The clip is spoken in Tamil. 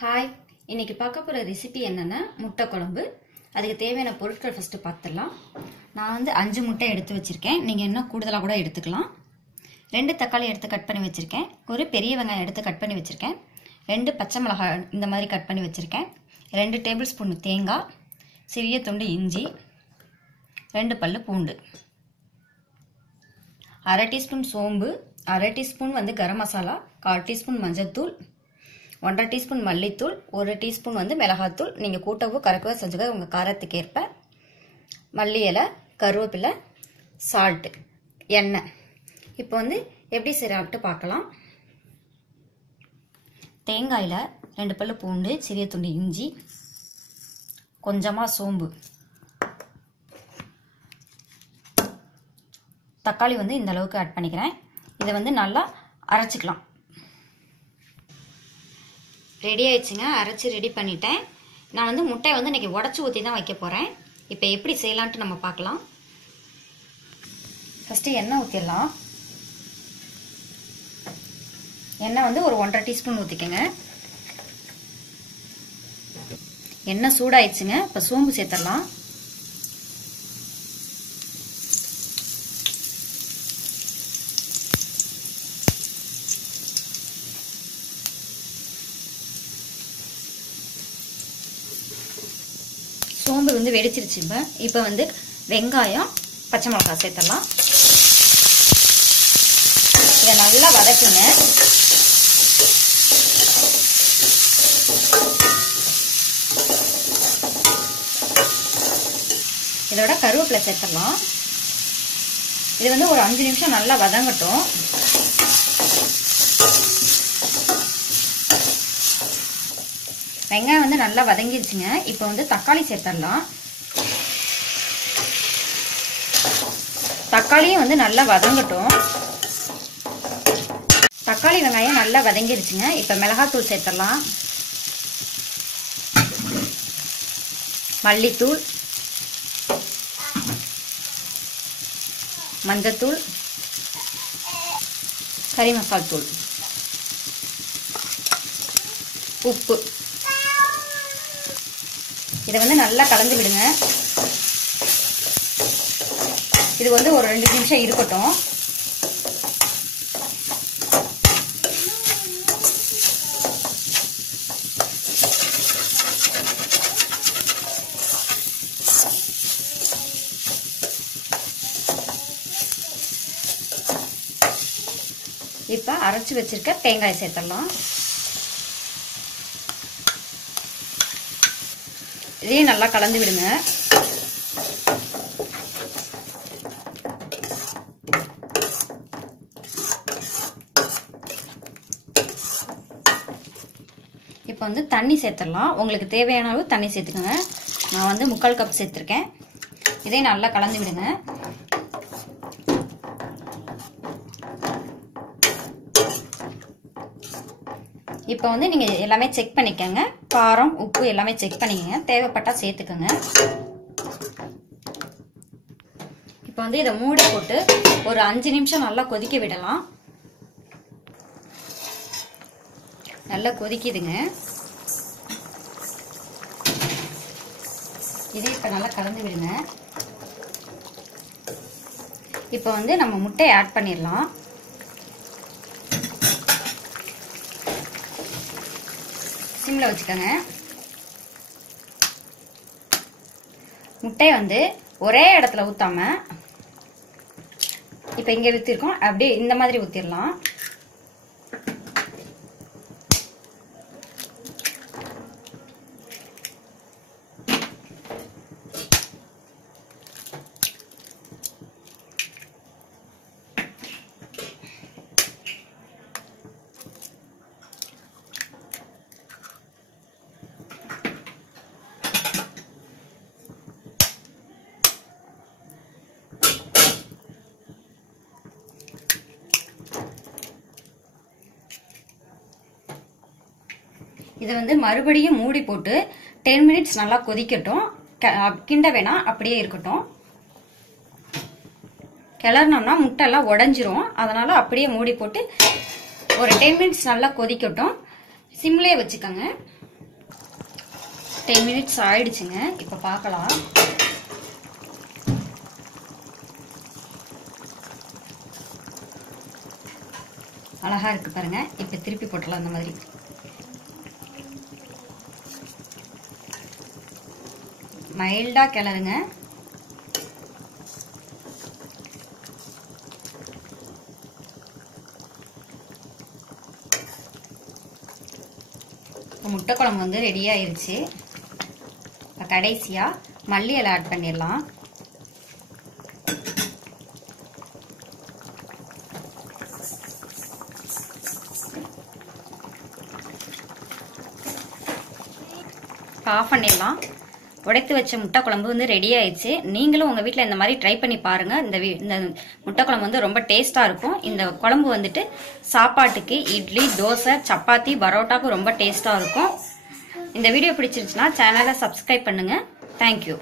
ஹாய், இன்னைக்கு பார்க்க போகிற ரெசிபி என்னென்னா முட்டை குழம்பு. அதுக்கு தேவையான பொருட்கள் ஃபஸ்ட்டு பார்த்துடலாம். நான் வந்து 5 முட்டை எடுத்து வச்சுருக்கேன். நீங்கள் இன்னும் கூடுதலாக கூட எடுத்துக்கலாம். 2 தக்காளி எடுத்து கட் பண்ணி வச்சுருக்கேன். ஒரு பெரிய வெங்காயம் எடுத்து கட் பண்ணி வச்சுருக்கேன். 2 பச்சை மிளகாய் இந்த மாதிரி கட் பண்ணி வச்சுருக்கேன். 2 டேபிள் ஸ்பூன் தேங்காய், சிறிய துண்டு இஞ்சி, 2 பல்லு பூண்டு, 1/2 டீஸ்பூன் சோம்பு, 1/2 டீஸ்பூன் வந்து கரம் மசாலா, 1/4 டீஸ்பூன் மஞ்சள்தூள், 1/2 டீஸ்பூன் மல்லித்தூள், 1 டீஸ்பூன் வந்து மிளகாத்தூள். நீங்கள் கூட்டவோ கறக்கவோ செஞ்சுக்க உங்கள் காரத்துக்கு ஏற்ப. மல்லி இலை, கருவேப்பிலை, சால்ட்டு, எண்ணெய். இப்போ வந்து எப்படி செய்யலாம்ட்டு பார்க்கலாம். தேங்காயில் 2 பல்லு பூண்டு, சிறிய துண்டு இஞ்சி, கொஞ்சமாக சோம்பு, தக்காளி வந்து இந்த அளவுக்கு ஆட் பண்ணிக்கிறேன். இதை வந்து நல்லா அரைச்சிக்கலாம். ரெடி ஆயிடுச்சுங்க. அரைச்சி ரெடி பண்ணிட்டேன். நான் வந்து முட்டையை வந்து இன்றைக்கி உடச்சி ஊற்றி தான் வைக்க போகிறேன். இப்போ எப்படி செய்யலான்ட்டு நம்ம பார்க்கலாம். ஃபஸ்ட்டு எண்ணெய் ஊற்றிடலாம். எண்ணெய் வந்து ஒரு 1/2 டீஸ்பூன் ஊற்றிக்கங்க. எண்ணெய் சூடாயிடுச்சுங்க. இப்போ சோம்பு சேர்த்துடலாம். சோம்பு வந்து வெடிச்சிருச்சு. இப்போ வந்து வெங்காயம், பச்சை மிளகாய் சேர்த்துடலாம். இதை நல்லா வதக்குங்க. இதோட கருவேப்பிலை சேர்த்துடலாம். இது வந்து ஒரு 5 நிமிஷம் நல்லா வதங்கட்டும். வெங்காயம் வந்து நல்லா வதங்கிடுச்சுங்க. இப்போ வந்து தக்காளி சேர்த்துடலாம். தக்காளியும் வந்து நல்லா வதங்கட்டும். தக்காளி வெங்காயம் நல்லா வதங்கிடுச்சுங்க. இப்போ மிளகாத்தூள் சேர்த்துடலாம். மல்லித்தூள், மஞ்சத்தூள், கறி மசால் தூள், உப்பு. இதை வந்து நல்லா கலந்து விடுங்க. இது வந்து ஒரு 2 நிமிஷம் இருக்கட்டும். இப்போ அரைச்சி வச்சிருக்க தேங்காய் சேர்த்துடலாம். இதையும் நல்லா கலந்து விடுங்க. இப்போ வந்து தண்ணி சேர்த்துடலாம். உங்களுக்கு தேவையான அளவு தண்ணி சேர்த்துக்கோங்க. நான் வந்து 3/4 கப் சேர்த்துருக்கேன். இதையும் நல்லா கலந்து விடுங்க. இப்போ வந்து நீங்கள் எல்லாமே செக் பண்ணிக்கோங்க. காரம், உப்பு எல்லாமே செக் பண்ணிக்கோங்க. தேவைப்பட்டால் சேர்த்துக்கோங்க. இப்போ வந்து இதை மூடி போட்டு ஒரு 5 நிமிஷம் நல்லா கொதிக்க விடலாம். நல்லா கொதிக்குதுங்க. இதை இப்போ நல்லா கலந்து விடுங்க. இப்போ வந்து நம்ம முட்டையை ஆட் பண்ணிடலாம். சிம்ல வச்சுக்கோங்க. முட்டையை வந்து ஒரே இடத்துல ஊத்தாம இப்ப இங்க ஊத்திருக்கோம், அப்படியே இந்த மாதிரி ஊத்திடலாம். இதை வந்து மறுபடியும் மூடி போட்டு 10 மினிட்ஸ் நல்லா கொதிக்கட்டும். கிண்ட வேணாம், அப்படியே இருக்கட்டும். கிளறினோம்னா முட்டை எல்லாம் உடஞ்சிரும். அதனால அப்படியே மூடி போட்டு ஒரு 10 மினிட்ஸ் நல்லா கொதிக்கட்டும். சிம்லயே வச்சுக்கோங்க. 10 minutes ஆயிடுச்சுங்க. இப்போ பார்க்கலாம். அழகா இருக்கு பாருங்க. இப்போ திருப்பி போட்டுடலாம். அந்த மாதிரி மைல்டா கிளறுங்க. முட்டை குழம்பு வந்து ரெடி ஆயிருச்சு. கடைசியா மல்லி இலை ஆட் பண்ணிடலாம். ஆஃப் பண்ணிடலாம். உடைத்து வச்ச முட்டை குழம்பு வந்து ரெடி ஆயிடுச்சு. நீங்களும் உங்க வீட்டில் இந்த மாதிரி ட்ரை பண்ணி பாருங்க. இந்த முட்டை குழம்பு வந்து ரொம்ப டேஸ்டா இருக்கும். இந்த குழம்பு வந்துட்டு சாப்பாட்டுக்கு இட்லி, தோசை, சப்பாத்தி, பரோட்டாக்கும் ரொம்ப டேஸ்டா இருக்கும். இந்த வீடியோ பிடிச்சிருச்சுன்னா சேனலை சப்ஸ்கிரைப் பண்ணுங்க. தேங்க்யூ.